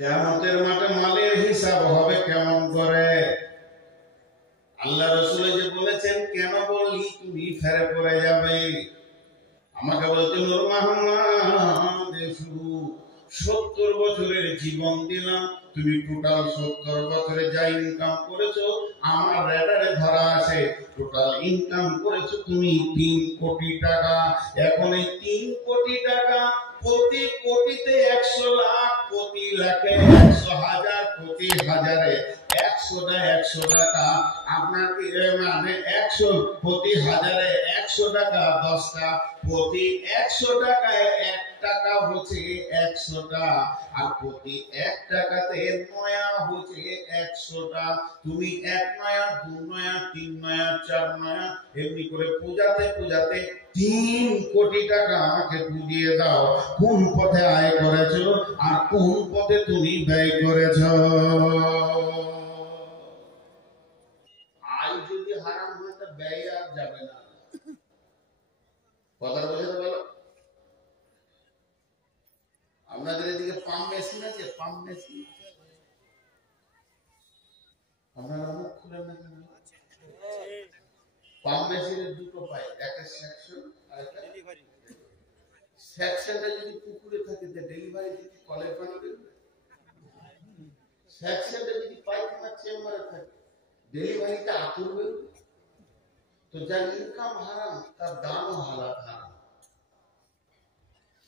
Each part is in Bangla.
কিয়ামতের মাঠে মালের হিসাব হবে কেমন করে? আল্লাহ রাসূল যে বলেছেন, কেন বললি তুমি ফেরে পড়ে যাবে? আমাকে বলছেন, নূর মোহাম্মদ, শুধু 70 বছরের জীবন দিলাম, তুমি টোটাল 70 বছরে যা ইনকাম করেছো আমার রেডারে ধরা আছে, টোটাল ইনকাম করেছো তুমি 3 কোটি টাকা। এখন এই 3 কোটি টাকা, প্রতি কোটিতে 100 লাখ, প্রতি লাখে 100 হাজার, প্রতি হাজারে 100 টাকা। আপনার মানে 100 প্রতি হাজারে 100 টাকা 10টা, প্রতি 100 টাকায় 1 টাকা হচ্ছে 100টা, আর প্রতি 1 টাকাতে নয়া হচ্ছে 100টা। তুমি 1 নয়া, 2 নয়া, 3 নয়া, 4 নয়া, এমনি করে পূজাতে পূজাতে 3 কোটি টাকা আমাকে বুঝিয়ে দাও, কোন পথে আয় করেছো আর কোন পথে তুমি ব্যয় করেছো? আয় যদি হারাম হয় তা ব্যয় আর যাবে না। কথা বুঝতে পারো? আপনাদের এদিকে পাম্প মেশিন আছে? পাম্প মেশিন আপনারা মুখ খুলেন না কেন? পাম্প মেশিনের দুটো পায়, একটা সেকশন আর একটা ডেলিভারি। সেকশনটা যদি পুকুরে থাকে তে ডেলিভারি যদি কলের পানি দেবে। সেকশনটা যদি পায়খানার চেম্বারে থাকে, ডেলিভারিটা আতুর বেরোবে। তো যার ইনকাম হারাম তার দামও হারাম।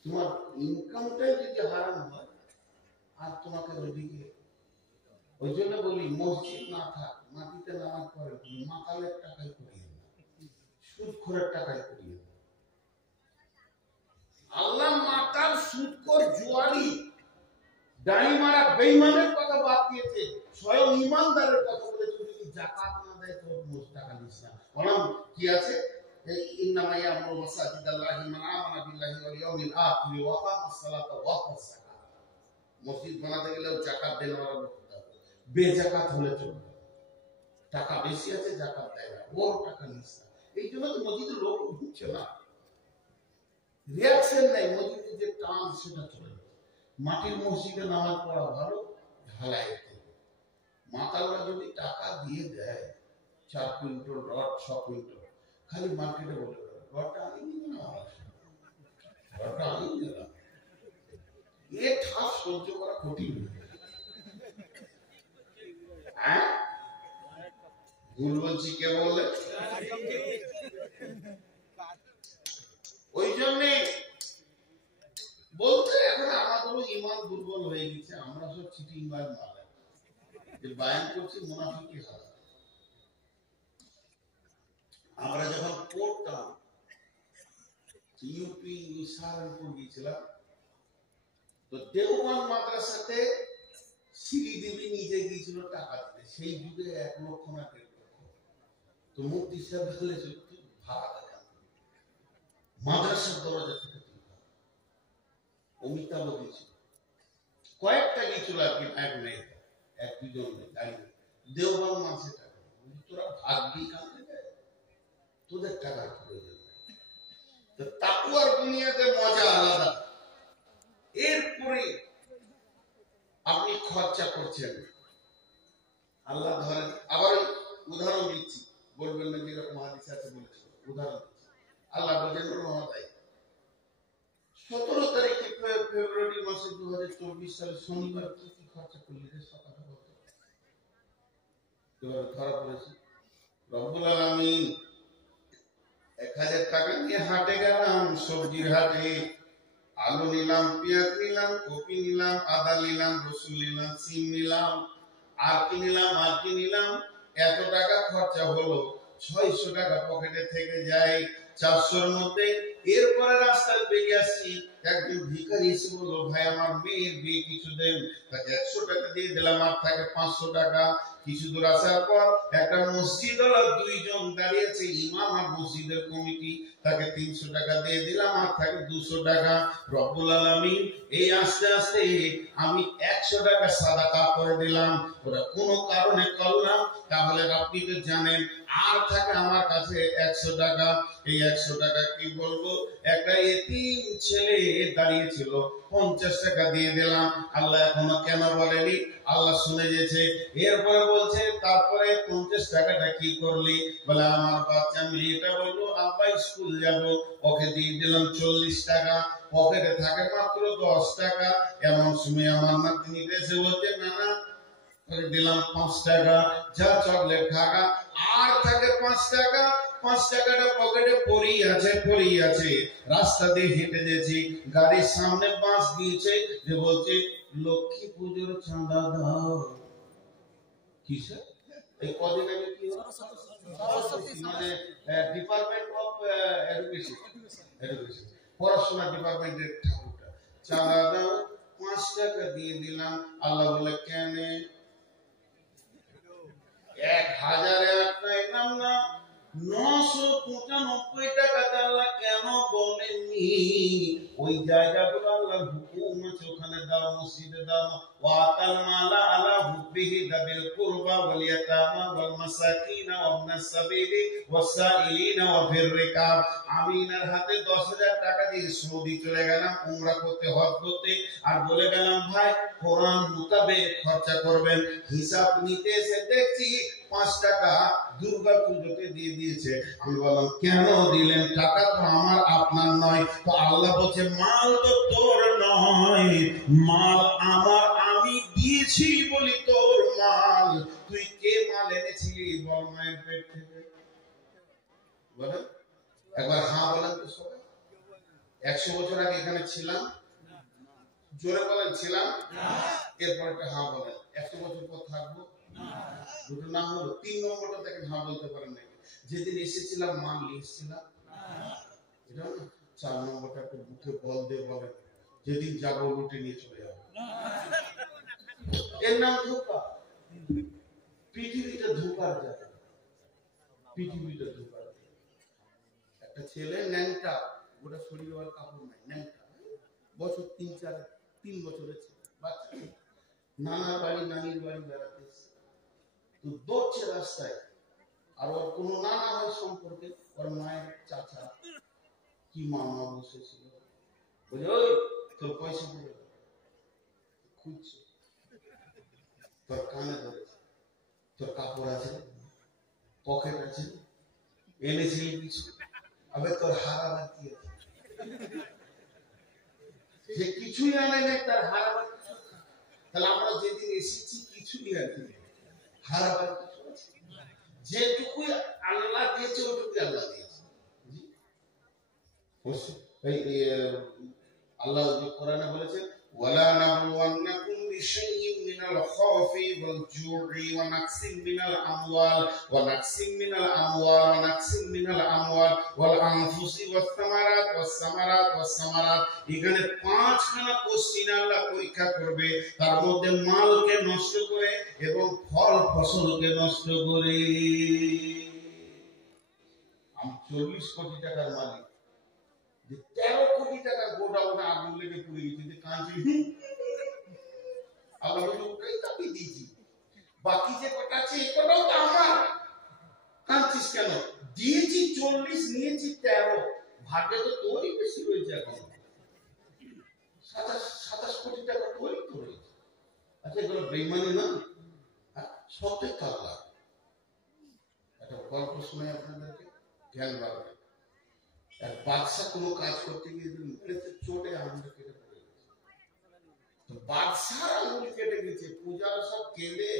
তোমার ইনকামটাই যদি হারাম হয় আর তোমাকে ওইদিকে, ওই জন্য বলি মসজিদ না থাক, মাটিতে নামাজ পড়ে, মাতালের টাকায় করিয়ে না, সুদখোরের টাকায় করিয়ে না। আল্লাহ মাতাল, সুদখোর, জুয়ারি, দাড়ি মারা বেঈমানের কথা বাদ দিয়েছে, স্বয়ং ইমানদারের কথা বলেছে। যদি যাকাত না দেয় তো টাকা দিস না। বরং কি আছে, ইন্নামা ইয়ামুরু মাসাজিদাল্লাহি মান আমানা বিল্লাহি ওয়াল ইয়াউমিল আখির ওয়া আকামাস সালাতা ওয়া আতাস যাকাত। মসজিদ বানাতে গেলেও যাকাত দেওয়ার করতে হবে, বেযাকাত হলে চলবে। টাকা বেশি আছে যাকাত দেয় না, ওর টাকা নিস না। এই জন্য তো মসজিদের লোক ঢুকছে না, রিয়াকশন নাই, মসজিদের যে টান সেটা চলে যাচ্ছে। মাটির মসজিদে নামাজ পড়া ভালো, ঢালাইতে মাতালরা যদি টাকা দিয়ে দেয় 4 কুইন্টাল রড, 6 কুইন্টাল, খালি মার্কেটে বলে রডটা আমি নিয়ে না, রডটা আমি নিলাম, এ ঠাস সহ্য করা কঠিন। হ্যাঁ, ভুল বলছি কে বলে? ওই জন্যে বলতে এখন আমাদেরও ইমান দুর্বল হয়ে গেছে, আমরা সব চিটিং বাজ মাল যে বায়ান করছি মুনাফিকি হাল। আমরা যখন পড়তাম ইউপি সাহারানপুর গিয়েছিলাম, তো দেওবন্দ মাদ্রাসাতে শ্রীদেবী নিজে গিয়েছিল টাকা দিতে, সেই যুগে 1 লক্ষ না 1.5 লক্ষ। তো মুফতি সাহেব বলেছিল ভাড়া দেন, মাদ্রাসার দরজা থেকে অমিতাভ গিয়েছিল, কয়েকটা গিয়েছিল আর কি, এক নেই, 1-2 জন গাড়ি। দেওবন্দ মানুষের টাকা, তোরা ভাগ্যি কাঁদতে দেয়, তোদের টাকার প্রয়োজন। তো তাকুয়ার দুনিয়াতে মজা আলাদা। এরপরে আপনি খরচা করছেন, আল্লাহ ধরেন, আবার উদাহরণ দিচ্ছি, বলবেন না যেরকম হাদিস আছে বলেছিল, উদাহরণ দিচ্ছি। আল্লাহ বলেন, 17 তারিখে ফেব্রুয়ারি মাসে 2024 সালে শনিবার কি কি খরচা করলি রে সকালে বলতে? এবার ধরা পড়েছে। রব্বুল আলামিন 1000 টাকা নিয়ে হাটে গেলাম, সবজির হাটে, আলু নিলাম, পেঁয়াজ নিলাম, কপি নিলাম, আদা নিলাম, রসুন নিলাম, সিম নিলাম, আর কি নিলাম, এত টাকা খরচা হলো। 600 টাকা পকেটে থেকে যায়, 400-র মধ্যে। এরপরে রাস্তায় বেরিয়ে আসছি, একজন ভিখারি এসে বললো, ভাই আমার মেয়ের বিয়ে কিছু দেন। তাকে 100 টাকা দিয়ে দিলাম, আর থাকে 500 টাকা। কিছু দূর আসার পর একটা মসজিদ 2 জন দাঁড়িয়েছে, ইমাম আর মসজিদের কমিটি। তাকে 300 টাকা দিয়ে দিলাম আর থাকে 200 টাকা। রব্বুল আলামিন এই আস্তে আস্তে আমি 100 টাকা সাদাকা করে দিলাম, ওটা কোনো কারণে করলাম, তাহলে আপনি তো জানেন আর থাকে আমার কাছে 100 টাকা। এই 100 টাকা কি বলবো, একটা এতিম ছেলে দাঁড়িয়েছিল, 50 টাকা দিয়ে দিলাম। আল্লাহ এখনো কেন বলেনি, আল্লাহ শুনে গেছে। এরপরে বলছে তারপরে 50 টাকাটা কি করলি, বলে আমার বাচ্চা মেয়েটা বললো আব্বা স্কুল যাব, ওকে দিয়ে দিলাম 40 টাকা, পকেটে থাকে মাত্র 10 টাকা। এমন সময় আমার নাতনিটা এসে বলছে না দিলাম 5 টাকা, যা চকলেট খাগা, আর থাকে 5 টাকা। 5 টাকাটা পকেটে পড়েই আছে। রাস্তা দিয়ে হেঁটে যাচ্ছি, গাড়ির সামনে বাঁশ দিয়েছে, যে বলছে লক্ষ্মী পুজোর চাঁদা দাও। কিসে এই কদিন আগে কি হলো, মানে ডিপার্টমেন্ট অফ এডুকেশন পড়াশোনা ডিপার্টমেন্টের ঠাকুরটা, চাঁদা দাও, 5 টাকা দিয়ে দিলাম। আল্লাহ বলে কেন, 1000 একটা এলাম না, 995 টাকা আল্লাহ কেন বলেননি? ওই জায়গাগুলো আল্লাহর হুকুম আছে, ওখানে দাও, মসজিদে দাও। ওয়াতাল মালা আলা হুব্বিহি দাবিল কুরবা ওয়াল ইয়াতামা ওয়াল মাসাকিন ওয়া ইবনাস সাবিলি ওয়াসাইলিনা ওয়া ফির রিকাব। আমি এনার হাতে 10,000 টাকা দিয়ে সৌদি চলে গেলাম উমরা করতে, হজ করতে, আর বলে গেলাম ভাই কোরআন মোতাবেক খরচা করবেন। হিসাব নিতে এসে দেখছি 5 টাকা দুর্গা পুজোতে দিয়ে দিয়েছে। আমি বললাম কেন দিলেন, টাকা তো আমার আপনার নয়। তো আল্লাহ বলছে মাল তো তোর নয়, মাল আমার, আমি দিয়েছি বলি তোর মাল। তুই কে মাল এনেছিলি বল মায়ের পেট থেকে, বলেন একবার হ্যাঁ বলেন তো সবাই। 100 বছর আগে এখানে ছিলাম, জোরে বলেন ছিলাম, এরপর একটা হ্যাঁ বলেন। 100 বছর পর থাকবো, দুটো না হলো 3 নম্বরটা দেখেন হ্যাঁ বলতে পারেন নাকি। যেদিন এসেছিলাম মাল নিয়ে এসেছিলাম, এটা না 4 নম্বরটা একটু বুকে বল দিয়ে বলেন, যেদিন যাবো রুটি নিয়ে চলে যাবো। এর নাম ধোঁকা। পৃথিবীটা ধোঁকার জায়গা, পৃথিবীটা ধোঁকার। একটা ছেলে ন্যাংটা, গোটা শরীরে আর কাপড় নাই, ন্যাংটা, বছর 3 বছরের ছেলে, বাচ্চা, নানার বাড়ি নানির বাড়ি বেড়াতে তো দৌড়ছে রাস্তায়। আর ওর কোনো নানা হয় সম্পর্কে, ওর মায়ের চাচা কি মামা বসেছিল, বলে ওই তোর পয়সা পড়ে খুঁজছে, তোর কানে ধরেছে, তোর কাপড় আছে, পকেট আছে, এনেছিলি কিছু, আবে তোর হারাবার কি আছে? যে কিছুই আনে নাই তার হারাবার কিছু। তাহলে আমরা যেদিন এসেছি কিছুই আনি, হারাবার কিছু আছে? যেটুকুই আল্লাহ দিয়েছে ওটুকুই আল্লাহ দিয়েছে। আল্লাহ কোরআনে বলেছেন ওয়ালা নাবলুওয়ান্নাকুম বিশাইইন মিনাল খাউফি ওয়াল জু'i ওয়া নাকসিম মিনাল আমওয়াল ওয়াল আনফুসি ওয়াস সামারাত। এখানে 5খানা কোশ্চেন আল্লাহ পরীক্ষা করবে, তার মধ্যে মালকে নষ্ট করে এবং ফল ফসলকে নষ্ট করে। আমি 40 কোটি টাকার মালিক, 13 কোটি টাকা গোডাউনে আগুন লেগে পুড়ে গেছে, কাঁদছি। আল্লাহ বলে ওটাই তাকে দিয়েছি, বাকি যে কটা আছে এই কটাও তো আমার, কাঁদছিস কেন? দিয়েছি 40, নিয়েছি 13, ভাগ্যে তো তোরই বেশি রয়েছে। এখন 27 কোটি টাকা তোরই তো রয়েছে। আচ্ছা এগুলো বেইমানি না? সবটাই তো আল্লাহ। একটা গল্প শুনে আপনাদেরকে জ্ঞান বাড়বে। এক বাদশা কোনো কাজ করতে গিয়ে চোটে আঙুল কেটে পড়ে গেছে। বাদশার আঙুল কেটে গেছে, পূজারা সব কেঁদে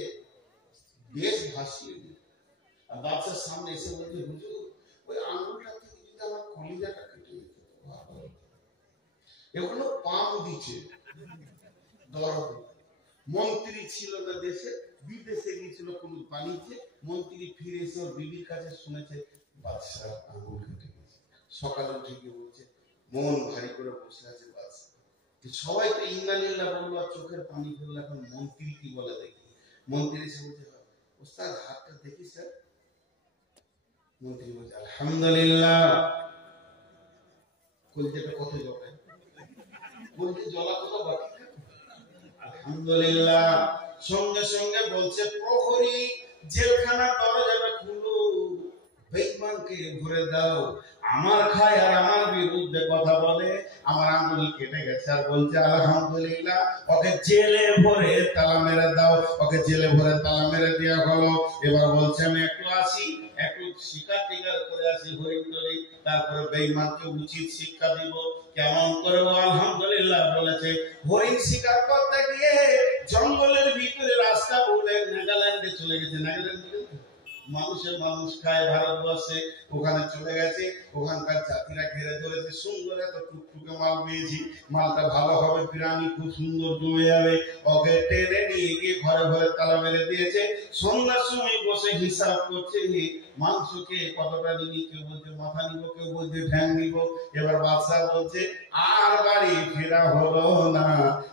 দেশ ভাসিয়ে দিল। আর বাদশার সামনে এসে বলছে হুজুর ওই আঙুলটা থেকে যদি আমার কলিজাটা কেটে যেত ভালো হতো। এগুলো পাম দিচ্ছে দরদ। মন্ত্রী ছিল না দেশে, বিদেশে গিয়েছিল কোন বাণিজ্যে, মন্ত্রী ফিরে এসে ওর বিবির কাছে শুনেছে বাদশার আঙুল কেটে গেছে। সকালে উঠে গিয়ে বলছে, মন ভারী করে বসে আছে বাদশা। সবাই তো ইন্নালিল্লাহ বললো আর চোখের পানি ফেললো, এখন মন্ত্রী কি বলে দেখি। মন্ত্রী এসে বলছে ওস্তাদ হাতটা দেখি স্যার। মন্ত্রী বলছে আলহামদুলিল্লাহ, কলজেটা কত জলে, কলজে জ্বলা কত বাকি। আলহামদুলিল্লাহ। সঙ্গে সঙ্গে বলছে প্রহরী জেলখানার দরজাটা খুলো, বেঈমানকে ভরে দাও। আমার খায় আর আমার বিরুদ্ধে কথা বলে, আমার আঙ্গুল কেটে গেছে। আর বলছে আলহামদুলিল্লাহ, ওকে জেলে ভরে তালা মেরে দাও। ওকে জেলে ভরে তালা মেরে দেওয়া হলো। এবার বলছে আমি একটু আসি, একটু শিকার টিকার করে আসি হরিণ ধরি, তারপরে বেঈমানকে উচিত শিক্ষা দিব। কেমন করে? আলহামদুলিল্লাহ বলেছে হরিণ শিকার করতে গিয়ে জঙ্গলের ভিতরে রাস্তা বলে নাগাল্যান্ডে চলে গেছে। নাগাল্যান্ড মানুষের মানুষ খায় ভারতবর্ষে, ওখানে চলে গেছে। ওখানকার জাতিরা ঘেরে ধরেছে। সুন্দর এত টুকটুকে মাল পেয়েছি, মালটা ভালো হবে, বিরিয়ানি খুব সুন্দর জমে যাবে। ওকে টেনে নিয়ে গিয়ে ঘরে ঘরে তালা মেরে দিয়েছে। সন্ধ্যার সময় বসে হিসাব করছে মাংস খেয়ে কতটা নিবি। কেউ বলছে মাথা নিব, কেউ বলছে ঠ্যাং নিব। এবার বাদশা বলছে আর বাড়ি ফেরা হলো না,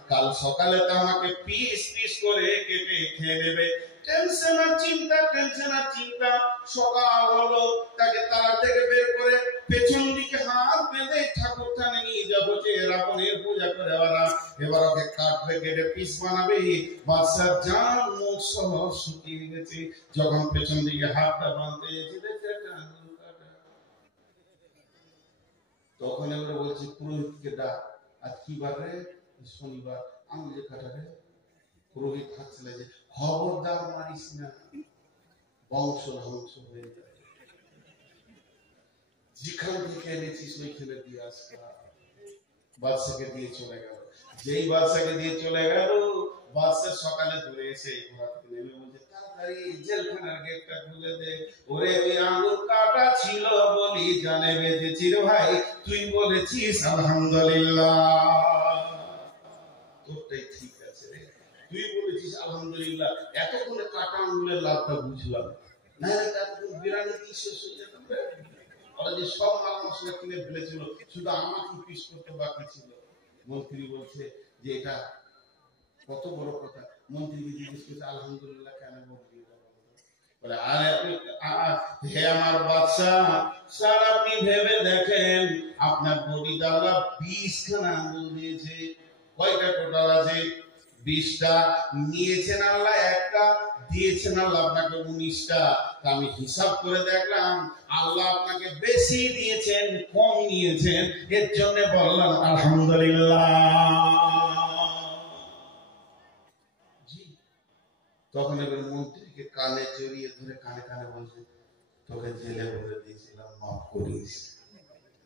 কাল সকালে তো আমাকে পিস পিস করে কেটে খেয়ে নেবে। টেনশন আর চিন্তা, টেনশন আর চিন্তা। সকাল হলো, তাকে তালা থেকে বের করে পেছন দিকে হাত বেঁধে ঠাকুর থানে নিয়ে যাবো যে রাবণের পূজা করে ওরা। এবার ওকে কাটবে, কেটে পিস বানাবে। বাদশার জান মুখ সহ শুকিয়ে গেছে। যখন পেছন দিকে হাতটা বাঁধতে গেছে, তখন এবার বলছে পুরোহিতকে ডাক। আজ কি বার রে? শনিবার। আঙুলে কাটারে। পুরোহিত হাসছে যে খবরদার মারিস না, বংশ ধ্বংস হয়ে যাবে। যেখান থেকে এনেছিস ওইখানে দিয়ে আসবা। বাদশাকে দিয়ে চলে গেল। যেই বাদশাকে দিয়ে চলে গেল, বাদশা সকালে ধরে এসে ঘোড়া থেকে নেমে বলছে তাড়াতাড়ি জেলখানার গেটটা খুলে দে। ওরে ওই আঙুল কাটা ছিল বলি জানে বেঁচেছি রে ভাই, তুই বলেছিস আলহামদুলিল্লাহ, তোরটাই ঠিক আছে রে। তুই বলেছিস আলহামদুলিল্লাহ, এতক্ষণে কাটা আঙুলের লাভটা বুঝলাম। না এতক্ষণ বিরানি কি শেষ হয়ে যেত। ওরা যে সব মাল মশলা কিনে ফেলেছিল, শুধু আমাকে পিস করতে বাকি ছিল। মন্ত্রী বলছে যে এটা কত বড় কথা। মন্ত্রীকে জিজ্ঞেস করছে আলহামদুলিল্লাহ কেন বলবি? বলে হে আমার বাদশাহ, স্যার আপনি ভেবে দেখেন আপনার বডিদাররা 20 খানা আঙ্গুল দিয়েছে। কয়টা টোটাল আছে? 20টা। নিয়েছেন আল্লাহ একটা, দিয়েছেন আল্লাহ আপনাকে 19টা। আমি হিসাব করে দেখলাম আল্লাহ আপনাকে বেশি দিয়েছেন, কম নিয়েছেন। এর জন্য বললাম আলহামদুলিল্লাহ। তখন এবার মন্ত্রীকে কানে জড়িয়ে ধরে কানে কানে বলছে তোকে জেলে ভরে দিয়েছিলাম, মাফ করিস।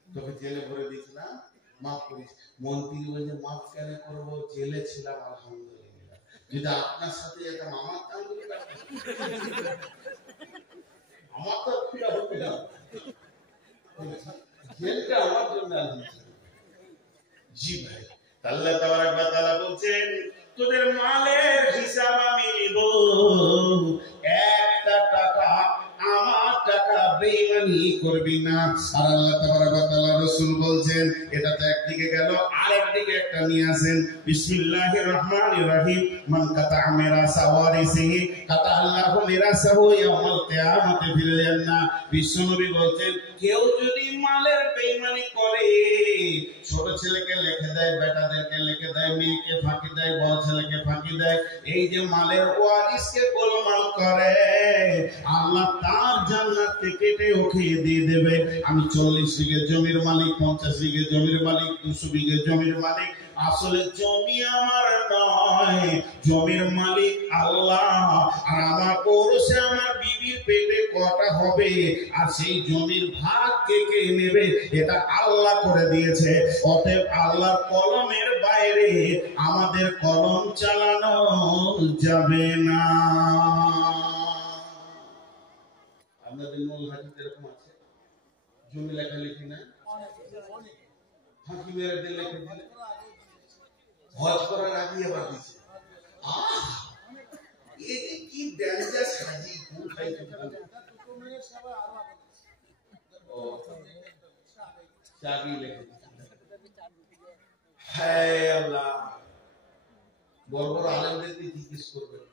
তোকে জেলে ভরে দিয়েছিলাম, মাফ করিস। মন্ত্রী বলছে মাফ কেন করবো, জেলে ছিলাম আলহামদুলিল্লাহ। যদি আপনার সাথে যেতাম আমার আমার তো ফিরা হতো না, জেলটা আমার জন্য আলহামদুলিল্লাহ। জি ভাই, আল্লাহ তাবারক ওয়া তাআলা বলছেন তোদের মালের হিসাব আমি নিব। একটা টাকা আমার টাকা বেঈমানি করবি না। আর আল্লাহ তাবারক ওয়া তাআলা রাসূল বলছেন এটা তো একদিকে গেল, আরেকদিকে একটা নিয়ে আসেন। বিসমিল্লাহির রহমানির রহিম। মান কাতা মিরাসা ওয়ারিসিহি কাতা আল্লাহু মিরাসাহু ইয়াউমাল কিয়ামাতি ফিল জান্নাহ। বিশ্বনবী বলছেন কেউ যদি মালের বেঈমানি করে, ছোট ছেলেকে লিখে দেয়, বেটাদেরকে লিখে দেয়, মেয়েকে ফাঁকি দেয়, বড় ছেলেকে ফাঁকি দেয়, এই যে মালের ওয়ারিসকে গোলমাল করে, আল্লাহ তার জান্নাত থেকে কেটে ওকে দিয়ে দেবে। আমি 40 বিঘে জমির মালিক, 50 বিঘে জমির মালিক, 200 বিঘে জমির মালিক। আসলে জমি আমার নয়, জমির মালিক আল্লাহ। আর আমার পৌরসে আমার বিবির পেটে কটা হবে, আর সেই জমির ভাগ কে কে নেবে এটা আল্লাহ করে দিয়েছে। অতএব আল্লাহর কলমের বাইরে আমাদের কলম চালানো যাবে না। আপনাদের মূল হাদিস এরকম আছে, জমি লেখালেখি না, ফাঁকি মেরে দিয়ে লেখে দিলে, হজ করার আগে আবার দিচ্ছে। এই কি ডেঞ্জার সাজি কোন খাইতে পারে। ও চাবি লেখে হায় আল্লাহ। বড় বড় আলেমদেরকে জিজ্ঞেস করবেন,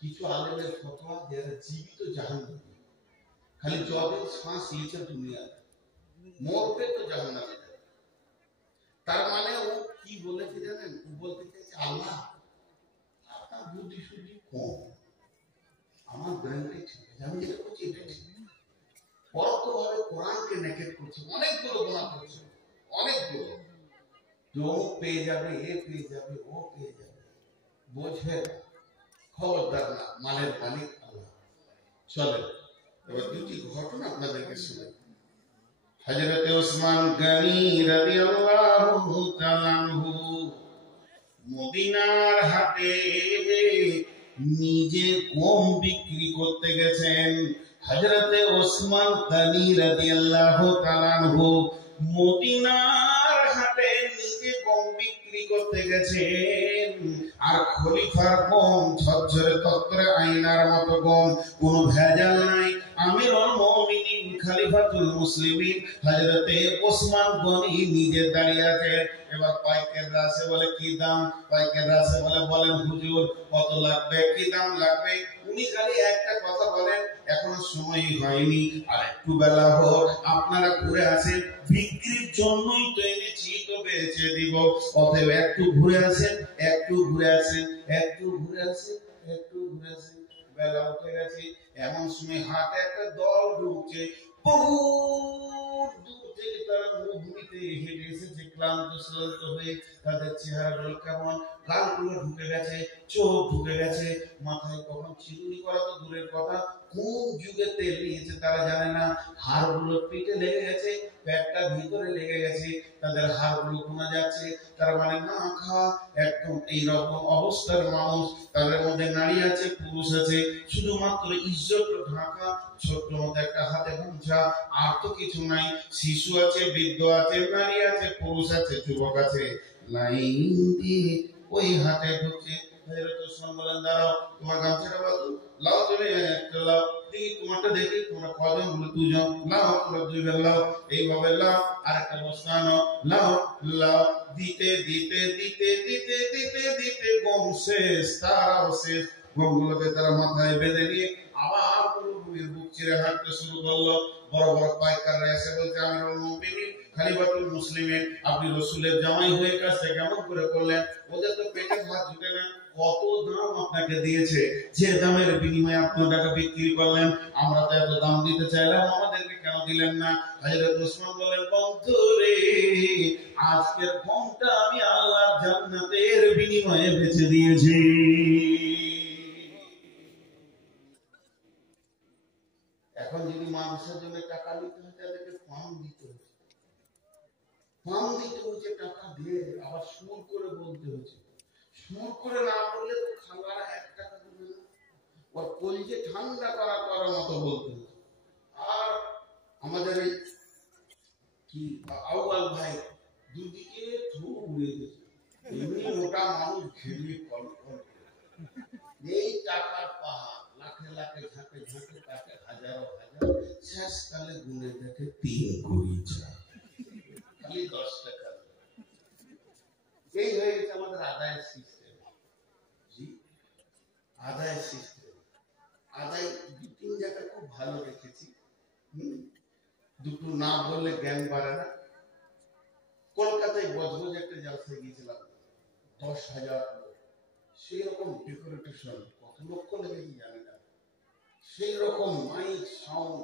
কিছু আলেমের ফতোয়া যারা জীবিত জাহান্নামী, খালি জবে শ্বাস নিয়েছে দুনিয়া, মরবে তো জাহান্নামে। তার মানে ও কি বলেছে জানেন? ও বলতে চাইছে আল্লাহ আপনার বুদ্ধি শুদ্ধি কম, আমার ব্রেনটাই ঠিক আছে, আমি যেটা করছি এটা ঠিক। পরোক্ষভাবে কোরআনকে নেগেট করছে, অনেকগুলো গোনা করছে, অনেকগুলো। ও পেয়ে যাবে, এ পেয়ে যাবে, ও পেয়ে যাবে, বোঝে না। খবরদার না, মালের মালিক আল্লাহ। চলে এবার দুটি ঘটনা আপনাদেরকে শোনাই। হযরত ওসমান গনি রাদিয়াল্লাহু তাআলা আনহু মদিনার হাটে নিজে গম বিক্রি করতে গেছেন। হযরত ওসমান গনি রাদিয়াল্লাহু তাআলা আনহু মদিনার হাটে নিজে গম বিক্রি করতে গেছেন। আর খলিফার গম ঝরঝরে তত্ত্বে আয়নার মতো গম, কোনো ভেজাল নাই। আমিরুল মুমিনিন খলিফাতুল মুসলিমিন হযরতে ওসমান গনি নিজে দাঁড়িয়ে আছেন। এবার পাইকাররা আসে বলে কি দাম, পাইকাররা আসে বলেন হুজুর কত লাগবে, কি দাম লাগবে। উনি খালি একটা কথা বলেন, এখনো সময় হয়নি, আর একটু বেলা হোক, আপনারা ঘুরে আসেন, বিক্রির জন্যই তো এনেছি, তো বেচে দিব, অতএব একটু ঘুরে আসেন, একটু ঘুরে আসেন, একটু ঘুরে আসেন, একটু ঘুরে আসেন। বেলা উঠে গেছে, এমন সময় হাটে একটা দল ঢুকছে, বহু দূর থেকে তারা মরুভূমিতে হেঁটে এসেছে, ক্লান্ত শ্রান্ত হয়ে। তাদের চেহারাগুলো কেমন, গালগুলো ঢুকে গেছে, চোখ ঢুকে গেছে, মাথায় কখন চিরুনি করা তো দূরের কথা, কোন যুগে তেল নিয়েছে তারা জানে না। হাড়গুলো পেটে লেগে গেছে, পেটটা ভিতরে লেগে গেছে, তাদের হাড়গুলো কমে যাচ্ছে। তার মানে না খাওয়া একদম এইরকম অবস্থার মানুষ। তাদের মধ্যে নারী আছে, পুরুষ আছে, শুধুমাত্র ইজ্জত ঢাকা, ছোট্ট মতো একটা হাতে গামছা, আর তো কিছু নাই। শিশু আছে, বৃদ্ধ আছে, নারী আছে, পুরুষ আছে, যুবক আছে, লাইন দিয়ে ওই হাটে ঢুকছে। বলেন দাঁড়াও, তোমার গামছাটা বাদু লাও, তুমি একটা লাও, দেখি তোমারটা দেখি, তোমরা কজন? বলে দুজন। লাও, তোমরা দুইবার লাও, এইভাবে লাও, আর একটা বস্তা নাও, লাও লাও, দিতে দিতে দিতে দিতে দিতে দিতে গম শেষ, তারাও শেষ। গমগুলোকে তারা মাথায় বেঁধে নিয়ে আবার মরুভূমির বুক চিরে হাঁটতে শুরু করলো। বড় বড় পাইকাররা এসে বলছে, আমিরুল মুমিনিন খলিফাতুল মুসলিমিন, আপনি রাসূলের জামাই হয়ে কাজটা কেমন করে করলেন? ওদের তো পেটে ভাত জুটে না, কত দাম আপনাকে দিয়েছে, যে দামের বিনিময়ে আপনি টাকা বিক্রি করলেন, আমরা তো এত দাম দিতে চাইলাম, আমাদেরকে কেন দিলেন না? হযরত ওসমান বলেন, বন্ধু রে, আজকের গমটা আমি আল্লাহর জান্নাতের বিনিময়ে বেচে দিয়েছি। এখন যদি মানুষের জন্য টাকা নিতে হয়, তাদেরকে ফার্ম দিতে হচ্ছে, ফার্ম দিতে হচ্ছে, টাকা দিয়ে আবার সুর করে বলতে হচ্ছে। সুর করে না বললে তো খালারা 1 টাকা দেবে না, ওর কলিজে ঠান্ডা করার মতো বলতে হচ্ছে। আর আমাদের এই কি আউয়াল ভাই দুদিকে ধু উড়ে গেছে, এমনি মোটা মানুষ ঘেরিয়ে কল কল, এই টাকার পাহাড়, লাখে লাখে ঝাঁকে ঝাঁকে টাকা, হাজারো হাজার, শেষকালে গুনে দেখে 3 কোটি চায়, খালি 10 টাকা। এই হয়ে গেছে আমাদের আদায়ের সিস্টেম। জি, আদায়ের সিস্টেম। আদায় 2-3 জায়গা খুব ভালো রেখেছি, দুটো না বললে জ্ঞান বাড়ে না। কলকাতায় বজবজ একটা জালসায় গিয়েছিলাম, 10,000 লোক, সেই রকম ডেকোরেশন, কত লক্ষ লেগেছে জানি না, সেই রকম মাইক সাউন্ড,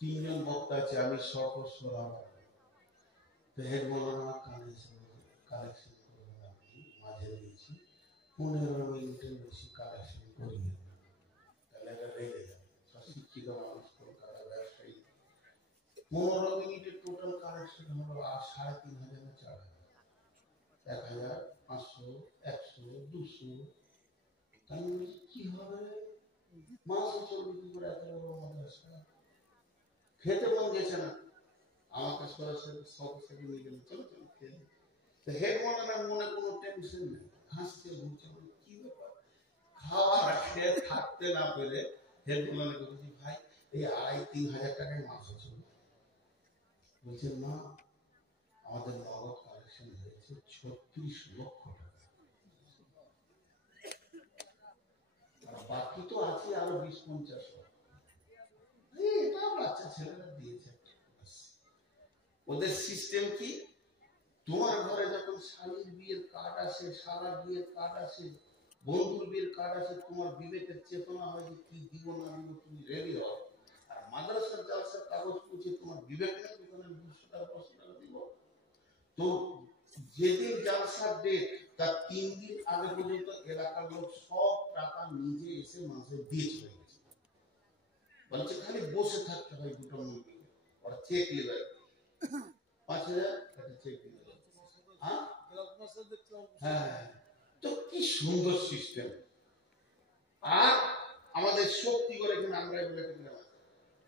3 জন বক্তা আছে, আমি সর্বস্বরা হেড মৌলানা কালেকশন করবেন, আপনি মাঝে দিয়েছি 15 মিনিটের বেশি কালেকশন করিয়ে, তাহলে এটা রেগে যাবে। শিক্ষিত মানুষ, কলকাতার ব্যবসায়ী, 15 মিনিটের টোটাল কালেকশন হলো 3,500 না 4,000, 1,000, 500, 100, 200, তাহলে কি হবে? মাসে চলবে কি করে এত বড় মাদ্রাসা? খেতে মন গেছে না, আমাকে সরাসরি সরাসরি নিয়ে গেল, চলো চলো খেয়ে। তো হেড মৌলানার মনে কোনো টেনশন নেই, হাসতে ঘুরছে, কি ব্যাপার? খাওয়ার খেয়ে থাকতে না পেরে হেড মৌলানাকে বলছি, ভাই এই 2,500-3,000 টাকায় মাছ হচ্ছে। বলছেন না, আমাদের নগদ কালেকশন হয়েছে 36 লক্ষ টাকা, আর বাকি তো আছে আরো 20-50 লক্ষ। এটা বাচ্চা ছেলেরা দিয়েছে। ওদের সিস্টেম কি? তোমার ঘরে যখন স্বামীর বিয়ের কার্ড আসে, শালার বিয়ের কার্ড আসে, বন্ধুর বিয়ের কার্ড আসে, তোমার বিবেকের চেতনা হয় যে কি দিব না দিব, তুমি রেডি হও। আর মাদ্রাসার জালসার কাগজ পুছে তোমার বিবেক নেই দোকানে 200 টাকা 500 টাকা দিব। তো যেদিন জালসার ডেট তার 3 দিন আগে পর্যন্ত এলাকার লোক সব টাকা নিজে এসে মানুষের দিয়ে চলে গেছে। বলছে খালি বসে থাকতে হয় দুটো মুরগি, ওরা চেক নেবে 5,000 একটা চেক নেবে। হ্যাঁ, তো কি সুন্দর সিস্টেম। আর আমাদের শক্তি করে এখানে আমরা বলে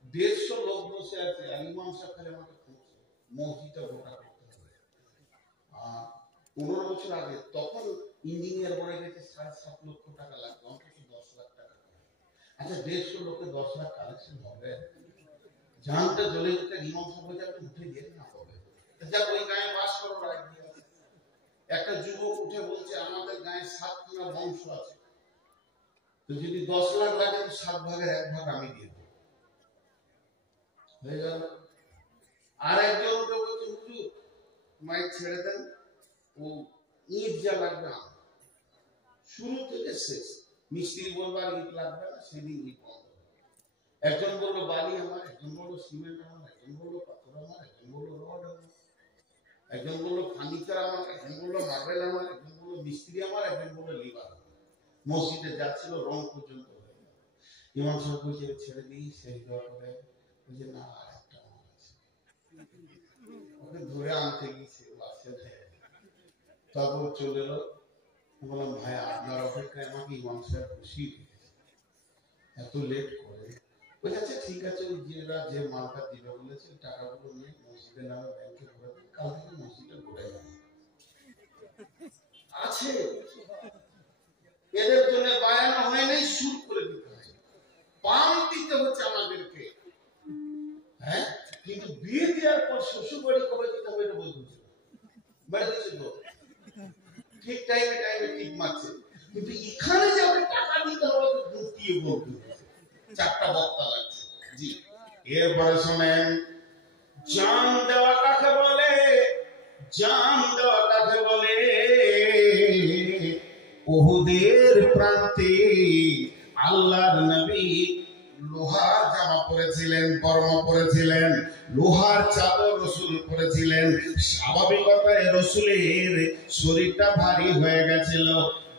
150 লোক বসে আছে, আর ইমাম সাহেব খালি আমাকে খুঁজছে মসজিদটা গোটা করতে হবে। 15 বছর আগে তখন ইঞ্জিনিয়ার বলে গেছে 7.5 লক্ষ টাকা লাগবে, অন্তত 10 লাখ টাকা। আচ্ছা 150 লোকে 10 লাখ কালেকশন হবে? জানতে চলে যেতে ইমাম সাহেব বলে আপনি উঠে দিয়ে না হবে। যা ওই গায়ে বাস করো রাখবে। একটা যুবক উঠে বলছে আমাদের গায়ে 7খানা বংশ আছে, তো যদি 10 লাখ লাগে তো 7 ভাগের 1 ভাগ আমি দিয়ে দেবো, হয়ে গেল। আর একজন বলছে হুজুর মাইক ছেড়ে দেন, ও ইট যা লাগবে শুরু থেকে শেষ, মিস্ত্রি বলবার ইট লাগবে না, সেদিন ইট বন্ধ। একজন বললো বালি আমার, একজন বললো সিমেন্ট আমার, একজন বললো পাথর আমার, একজন বললো রড আমার, একজন বললো ফার্নিচার আমার, একজন বললো মার্বেল আমার, একজন বললো মিস্ত্রি আমার, একজন বললো লিভার। মসজিদে যাচ্ছিল রং পর্যন্ত হয়ে গেল। ইমাম সাহেব বলছে ছেড়ে দিই, সেই দোয়া করে বলছে না আর একটা আমার আছে, ওকে ধরে আনতে গিয়েছে, বাসে তারপর চলে এলো। বললাম ভাই আপনার অপেক্ষায় আমাকে ইমাম সাহেব খুশি এত লেট করে। বলছে ঠিক আছে, ওই যে মালটা দিবে বলেছে টাকাগুলো নিয়ে মসজিদের নামে ব্যাংকে ভরে দিন, কাল থেকে মসজিদটা ঘুরে যাবে। আছে এদের জন্য বায়ানো হয় নাই, সুর করে দিতে হয়, পাম দিতে হচ্ছে আমাদেরকে। হ্যাঁ, কিন্তু বিয়ে দেওয়ার পর শ্বশুর বাড়ি কবে দিতে হবে এটা বলতে বাড়ি দিচ্ছে তো ঠিক টাইমে ঠিক মারছে, কিন্তু এখানে যাবে টাকা দিতে হবে তো ঢুকিয়ে বলতে হচ্ছে। 4টা বক্তা লাগছে। জি, এরপরে শোনেন জান দেওয়া কাকে বলে, জান দেওয়া কাকে বলে। উহুদের প্রান্তে আল্লাহর নবী লোহার জামা পরেছিলেন, কর্ম পরেছিলেন, লোহার চাদর রসুল পরেছিলেন। স্বাভাবিকতায় রসুলের শরীরটা ভারী হয়ে গেছিল,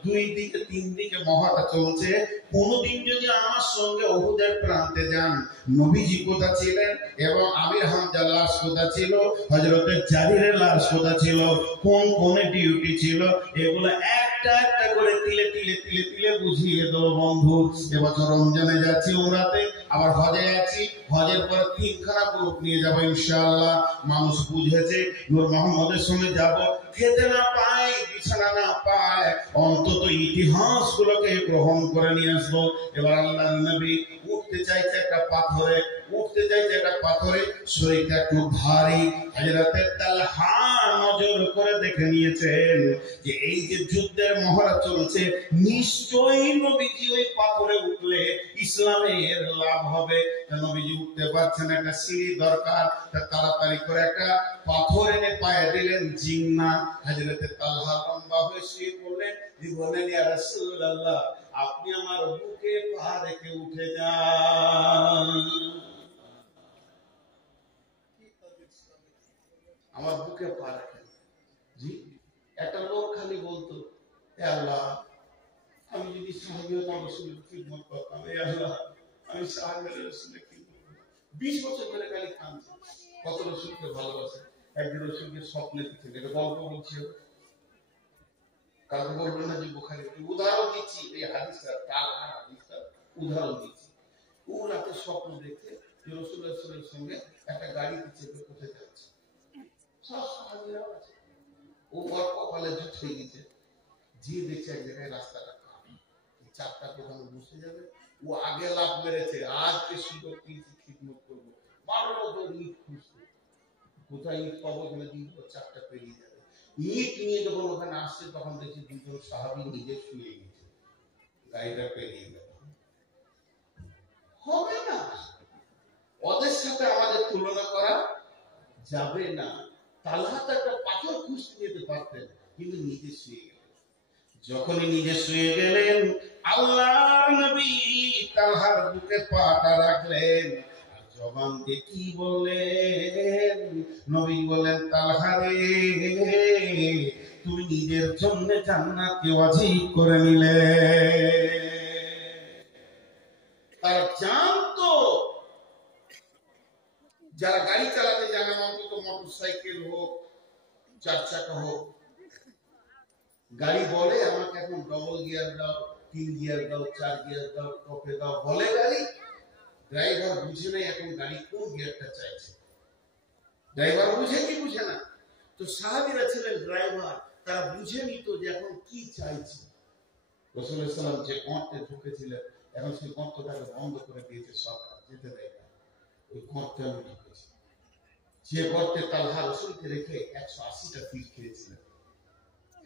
2 দিকে 3 দিকে মহড়া চলছে। কোনদিন যদি আমার সঙ্গে উহুদের প্রান্তে যান, নবীজি কোথা ছিলেন এবং আমির হামজা লাশ কোথা ছিল, হযরতে জারিরের লাশ কোথা ছিল, কোন কোনে ডিউটি ছিল, এগুলো একটা একটা করে তিলে তিলে তিলে তিলে বুঝিয়ে দেবো বন্ধু। এবছর রমজানে যাচ্ছি উমরাতে, আবার হজে যাচ্ছি, হজের পর 3খানা গ্রুপ নিয়ে যাবো ইনশাআল্লাহ। মানুষ বুঝেছে নূর মোহাম্মদের সঙ্গে যাব, খেতে না পায়, বিছানা না পায়, অন্তত ইতিহাস গুলোকে গ্রহণ করে নিয়ে আসবো। এবার আল্লাহর নবী উঠতে চাইছে একটা পাথরে, উঠতে চাইছে একটা পাথরে, শরীরটা একটু ভারী। হযরতে তালহা নজর করে দেখে নিয়েছেন যে এই যে যুদ্ধের মহড়া চলছে, নিশ্চয়ই নবীজি ওই পাথরে উঠলে ইসলামের লাভ হবে। নবীজি উঠতে পারছেন, একটা সিঁড়ি দরকার, তাড়াতাড়ি করে একটা পাথর এনে পায়ে দিলেন, জিন্না। হযরতে তালহা লম্বা হয়ে শুয়ে পড়লেন, বললেন ইয়া রাসূলুল্লাহ আপনি আমার বুকে পা রেখে উঠে যান, আমার বুকে পা রাখেন। জি, একটা লোক খালি বলতো এ আল্লাহ আমি যদি সাহাবী হতাম রাসূলের খিদমত করতাম, এ আল্লাহ আমি সাহাবী রাসূলের খিদমত করতাম। 20 বছর ধরে খালি কাঁদছে, কত রাসূলকে ভালোবাসে। একদিন রাসূলকে স্বপ্নে দেখেছে, এটা গল্প বলছি, কাউকে বলবো না যে বুখারী, উদাহরণ দিচ্ছি, এই হাদিসটা তালহার হাদিসটা উদাহরণ দিচ্ছি। ও রাতে স্বপ্ন দেখে যে রাসূলের সঙ্গে একটা গাড়িতে চেপে কোথায় যাচ্ছে, সব সাহাবীরা আছে, ও ওর কপালে জুট হয়ে গেছে, যে দেখছে এক জায়গায় রাস্তাটা খারাপ, 4টা প্রধান বসে যাবে, ও আগে লাভ মেরেছে, আজকে সুযোগ পেয়েছি খিদমত করবো, 12 জন ইট খুঁজছে, কোথায় ইট পাবো, এখানে দিয়ে 4টা পেরিয়ে যাবে। ইট নিয়ে যখন ওখানে আসছে তখন দেখছি 2 জন সাহাবী নিজে শুয়ে গেছে, গাড়িটা পেরিয়ে গেল। হবে না, ওদের সাথে আমাদের তুলনা করা যাবে না। তালহা তো একটা পাথর খুঁজতে যেতে পারতেন, কিন্তু নিজে শুয়ে গেলেন। যখনই নিজে শুয়ে গেলেন, আল্লাহর নবী তালহার বুকে পাটা রাখলেন, আর জবান দিয়ে কি বললেন? নবী বলেন, তালহা রে, তুমি নিজের জন্য জান্নাতকে ওয়াজিব করে নিলে। তারা জানতো, যারা গাড়ি চালাতে জানে না, অন্তত মোটরসাইকেল হোক, 4 চাকা হোক, গাড়ি বলে আমাকে এখন ডবল গিয়ার দাও, 3 গিয়ার দাও, 4 গিয়ার দাও, টপে দাও, বলে গাড়ি। ড্রাইভার বুঝে নাই এখন গাড়ি কোন গিয়ারটা চাইছে। ড্রাইভার বুঝে কি বুঝে না? তো সাহাবীরা ছিলেন ড্রাইভার, তারা বুঝে নিত যে এখন কি চাইছে। রাসূল সাল্লাল্লাহু আলাইহি ওয়াসাল্লাম যে গর্তে ঢুকেছিলেন, এখন সেই গর্তটাকে বন্ধ করে দিয়েছে সরকার, যেতে দেয় না। ওই গর্তে আমি ঢুকেছি, যে গর্তে তালহা রাসূলকে রেখে 180টা তীর খেয়েছিলেন।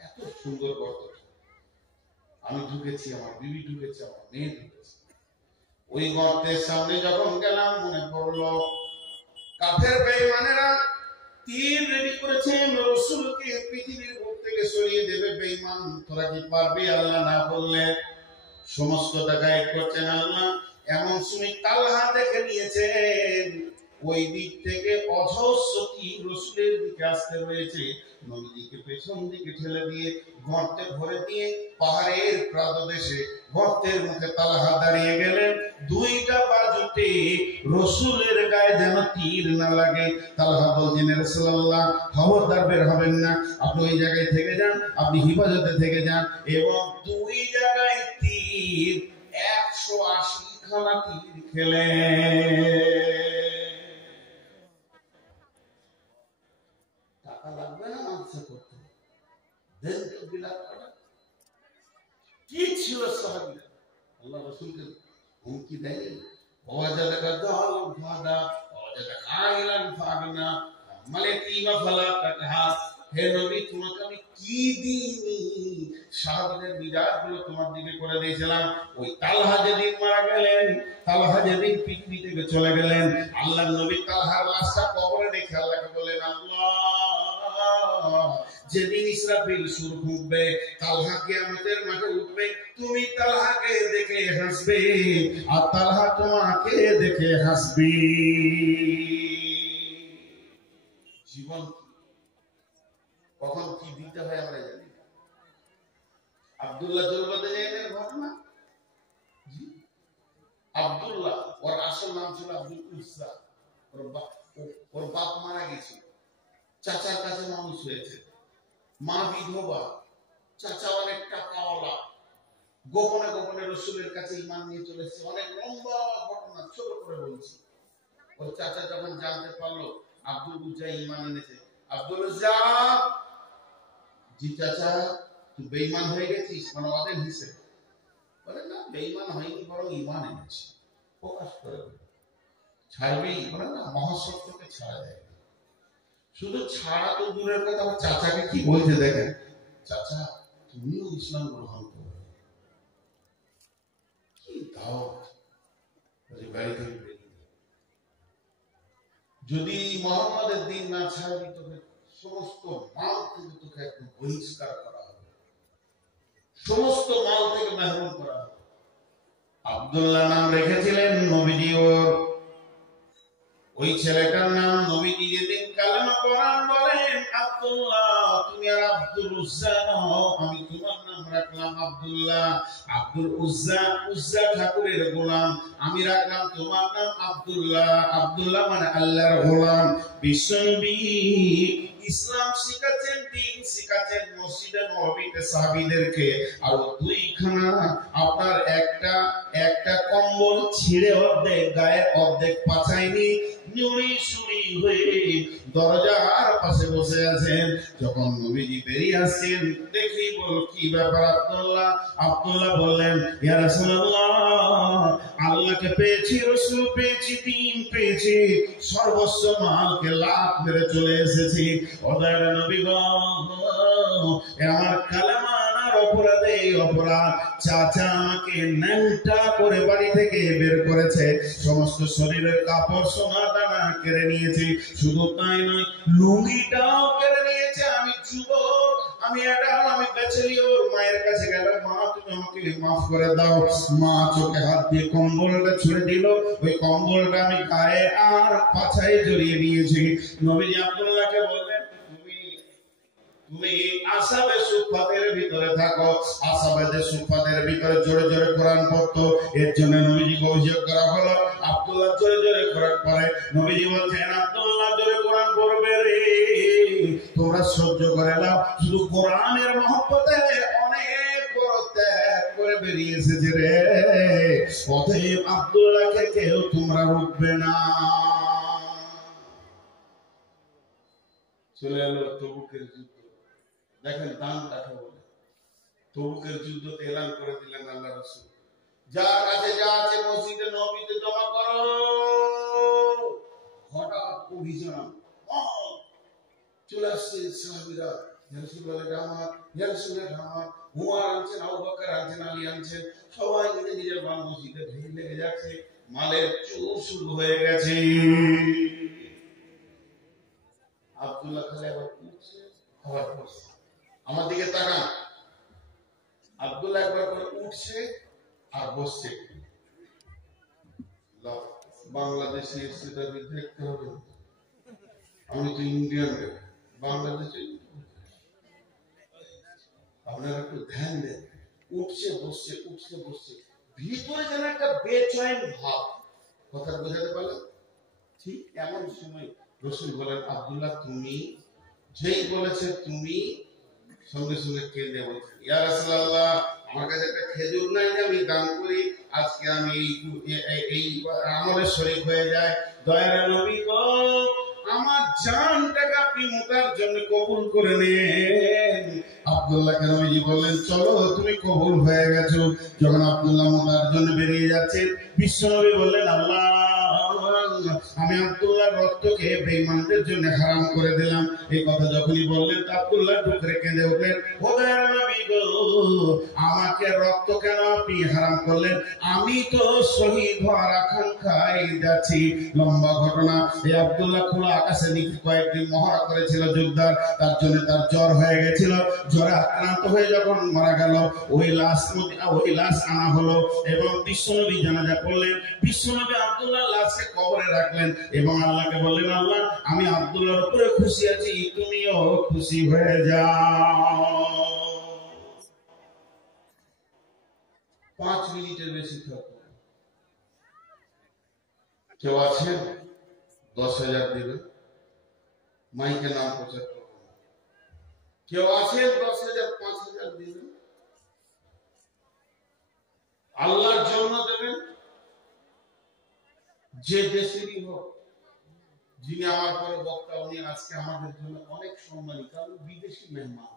এত সুন্দর গর্ত। আমি ঢুকেছি, আমার বিবি ঢুকেছে, আমার মেয়ে ঢুকেছে। ওই গর্তের সামনে যখন গেলাম, মনে পড়লো কাফের বেঈমানেরা তীর রেডি করেছেন, রাসূলকে পৃথিবীর বুক থেকে সরিয়ে দেবে। বেঈমান, তোরা কি পারবি? আল্লাহ না বললে সমস্তটা গায়েব করছেন আল্লাহ। এমন সময় তালহা দেখে নিয়েছেন ওই দিক থেকে অজস্র তীর রাসূলের দিকে আসতে রয়েছে। নবীজিকে পেছন দিকে ঠেলে দিয়ে গর্তে ভরে দিয়ে পাহাড়ের প্রান্তদেশে গর্তের মুখে তালহা দাঁড়িয়ে গেলেন। দুইটা বাজুতে রাসূলের গায়ে যেন তীর না লাগে। তালহা বলছেন, ইয়া রাসূলুল্লাহ, খবরদার বের হবেন না, আপনি ওই জায়গায় থেকে যান, আপনি হিফাজতে থেকে যান। এবং দুই জায়গায় তীর 180 খানা তীর খেলেন। টাকা লাগবে না মানসা করতে, দেন তো বিলাপ করা। কি ছিল সাহাবীরা? আল্লাহ রাসূলকে হুমকি দেয়, ওয়াজাদাকা যালিম ফাদা ওয়াজাদাকা আইলান ফাগনা মালাতিমা ফালা তাকহা। হে নবী, তোমাকে আমি কি দিইনি? সাহাবীদের মিজাজগুলো তোমার দিকে করে দিয়েছিলাম। ওই তালহা যেদিন মারা গেলেন, তালহা যেদিন পৃথিবী থেকে চলে গেলেন, আল্লাহর নবী তালহার লাশটা কবরে রেখে আল্লাহকে বললেন, আল্লাহ, যেদিন ইসরাফিল সুর ফুঁকবে, তালহা কিয়ামতের মাঠে উঠবে, তুমি তালহাকে দেখে হাসবে, আর তালহা তোমাকে দেখে হাসবে। জীবন কখন কি দিতে হয় আমরা জানি। আব্দুল্লাহ জুলবাদের ঘটনা, আব্দুল্লাহ, ওর আসল নাম ছিল আব্দুল উজ্জা। ওর বাপ মারা গেছিল, চাচার কাছে মানুষ হয়েছে, মা বিধবা, চাচা অনেক টাকাওয়ালা। গোপনে গোপনে রাসূলের কাছে ঈমান নিয়ে চলেছে। অনেক লম্বা ঘটনা, ছোট করে বলছি। ওর চাচা যখন জানতে পারলো আব্দুল উজ্জা ঈমান এনেছে, আব্দুল উজ্জা, জি চাচা, তুই বেঈমান হয়ে গেছিস, মানে ওদের হিসেবে। বলে, না, বেঈমান হয়নি, বরং ঈমান এনেছি। প্রকাশ করে ছাড়বেই, বলে না, মহাসত্যকে ছাড়া যায়। শুধু ছাড়া তো দূরের কথা, আমার চাচাকে কি বলছে দেখেন, চাচা, তুমিও ইসলাম গ্রহণ করো। কি দাওয়াত! বাড়ি থেকে যদি মুহাম্মাদের দিন না ছাড়বি, তোকে সমস্ত মাল থেকে তোকে একদম বহিষ্কার করা হবে, সমস্ত মাল থেকে মাহরুম করা হবে। আব্দুল্লাহ নাম রেখেছিলেন নবীজি। ওই ছেলেটার নাম নবীজি যেদিন কালেমা কোরআন বলেন, আব্দুল্লাহ, তুমি আর আব্দুল উজ্জা নও, আমি তোমার নাম রাখলাম আব্দুল্লাহ। আব্দুল উজ্জা, উজ্জা ঠাকুরের গোলাম, আমি রাখলাম তোমার নাম আব্দুল্লাহ। আব্দুল্লাহ মানে আল্লাহর গোলাম। বিশ্বনবী ইসলাম শিখাচ্ছেন, দিন শিখাচ্ছেন মসজিদে নববীতে সাহাবীদেরকে। আর দুইখানা আপনার একটা কম্বল ছিঁড়ে অর্ধেক গায়ে অর্ধেক পাছায়নি, নুড়ি সুড়ি হয়ে দরজার পাশে বসে আছেন। যখন নবীজি বেরিয়ে আসছেন, দেখি বল কি ব্যাপার আব্দুল্লাহ? আব্দুল্লাহ বললেন, ইয়া রাসূলুল্লাহ, আল্লাহকে পেয়েছি, রাসূল পেয়েছি, দিন পেয়েছি, সর্বস্ব মালকে লাভ মেরে চলে এসেছি। ওদের নবী গো, আমার কালেমা আনার অপরাধে অপরাধ, চাচা আমাকে ন্যাংটা করে বাড়ি থেকে বের করেছে, সমস্ত শরীরের কাপড় সোনা দানা কেড়ে নিয়েছে। শুধু তাই নয়, লুঙ্গিটাও কেড়ে নিয়েছে। আমি যুবক, আমি অ্যাডাল্ট, আমি ব্যাচেলিয়র। মায়ের কাছে গেল, মা তুমি আমাকে মাফ করে দাও। মা চোখে হাত দিয়ে কম্বলটা ছুঁড়ে দিল। ওই কম্বলটা আমি গায়ে আর পাছায় জড়িয়ে নিয়েছি। নবীজি আব্দুল্লাহকে বললেন, তুমি আসাবে সুফাতের ভিতরে থাকো। আসাবেদের সুফাতের ভিতরে জোরে জোরে কোরআন পড়তো। এর জন্য নবীজিকে অভিযোগ করা হলো, আব্দুল্লাহ জোরে জোরে কোরআন পড়ে। নবীজি বলছেন, আব্দুল্লাহ জোরে কোরআন পড়বে রে, তোমরা সহ্য করে নাও। শুধু কোরআনের মহব্বতে অনেক বড় ত্যাগ করে বেরিয়ে এসেছে রে। অতএব আব্দুল্লাহকে কেউ তোমরা রুখবে না। চলে এলো তবুকের যুদ্ধ। দেখেন দান কাকে বলে। তবুকের যুদ্ধতে এলান করে দিলেন আল্লাহ রাসূল, যার কাছে যা আছে মসজিদে নববীতে জমা করো। হঠাৎ অভিযান চলে আসছে। সাহাবীরা, ইয়া রাসূলুল্লাহ আমার, ইয়া রাসূলুল্লাহ আমার। উমর আনছেন, আবু বকর আনছেন, আলী আনছেন, সবাই নিজের নিজের মাল মসজিদে ঢেলে লেগে যাচ্ছে। মালের চোর শুরু হয়ে গেছে। আব্দুল্লাহ খালি আবার উঠছে, আবার বসছে। আমার দিকে তাকান। আব্দুল্লাহ একবার করে উঠছে আর বসছে। বাংলাদেশে এসে তাদের দেখতে হবে, আমি তো ইন্ডিয়ান, বাংলাদেশে আপনারা একটু ধ্যান দেন। উঠছে বসছে, উঠছে বসছে, ভিতরে যেন একটা বেচৈন ভাব। কথা বোঝাতে পারলেন? ঠিক এমন সময় রাসূল বলেন, আব্দুল্লাহ তুমি, যেই বলেছে তুমি, সঙ্গে সঙ্গে কেঁদে বলছেন, ইয়া রাসূলুল্লাহ আমার কাছে একটা খেজুর নাই যে আমি দান করি, আজকে আমি এই আমলে শরীক হয়ে যায়। দয়ার নবী গো, আমার জানটাকে আপনি মুতার জন্য কবুল করে নেন। আব্দুল্লাহকে নবীজি বললেন, চলো তুমি কবুল হয়ে গেছো। যখন আব্দুল্লাহ মুতার জন্য বেরিয়ে যাচ্ছে, বিশ্বনবী বললেন, আল্লাহ আমি আব্দুল্লাহর রক্তকে বেঈমানদের জন্য হারাম করে দিলাম। এই কথা যখনই বললেন, আব্দুল্লাহ ডুকরে কেঁদে উঠলেন, ও দয়ার নবী গো, আমাকে রক্ত কেন আপনি হারাম করলেন? আমি তো শহীদ হওয়ার আকাঙ্ক্ষায় যাচ্ছি। লম্বা ঘটনা। এই আব্দুল্লাহ খোলা আকাশে নিচে কয়েকদিন মহড়া করেছিল যোদ্ধার, তার জন্য তার জ্বর হয়ে গেছিল। জ্বরে আক্রান্ত হয়ে যখন মারা গেল, ওই লাশ আনা হলো এবং বিশ্বনবী জানাজা করলেন। বিশ্বনবী আব্দুল্লাহ লাশকে কবরে রাখলেন এবং আল্লাহকে বললেন, আল্লাহ আমি আব্দুল্লাহর উপরে খুশি আছি, তুমিও খুশি হয়ে যাও। 5 মিনিটের বেশি থাকবে। কেউ আছেন 10,000 দিবেন, মাইকে নাম প্রচার করবেন। কেউ আছেন 10,000 5,000 দিবেন, আল্লাহর জন্য দেবেন। যে দেশেরই হোক, যিনি আমার পরে বক্তা, উনি আজকে আমাদের জন্য অনেক সম্মানী, কারণ বিদেশি মেহমান।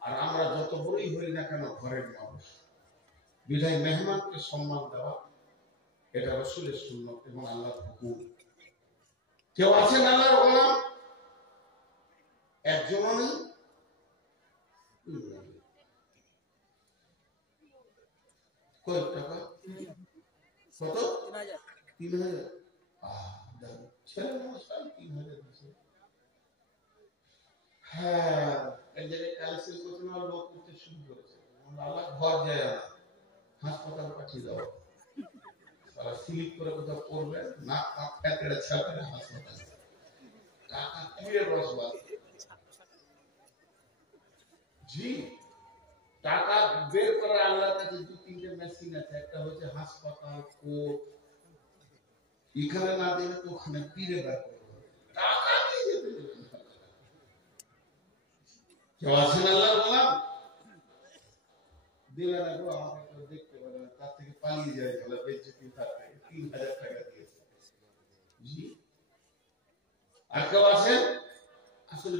আর আমরা যত বড়ই হই না কেন ঘরের মানুষ, বিধায় মেহমানকে সম্মান দেওয়া এটা রাসূলের সুন্নাত এবং আল্লাহর হুকুম। কেউ আছেন আল্লাহর গোলাম? একজনও নেই। কত টাকা? কত? 3,000। ছেলে মানুষ 3,000 দিচ্ছে। হ্যাঁ, এই জায়গায় কালেকশন করতে না, লোক করতে শুরু করেছে। আল্লাহ ঘর যায় না, হাসপাতাল পাঠিয়ে দাও। তারা স্লিপ করে কোথাও পড়বে, নাক কাক কেটে ছাড়বে হাসপাতালে। টাকা কিরে রসবাদ। জি, টাকা বের করার আল্লাহর কাছে 2-3টে মেশিন আছে। একটা হচ্ছে হাসপাতাল, কোর্ট। এখানে না দিলে তো ওখানে পীরে বের করবে। টাকা দিয়ে যেতে দেবেন। কেউ আছেন আল্লাহর গোলাম? দিলেন না গো, আমাকে কেউ দেখতে পারে না, তার থেকে পালিয়ে যায়, তাহলে বেঁচে থাকে। 3,000 টাকা দিয়েছে। জি, আর কেউ আছেন? আসলে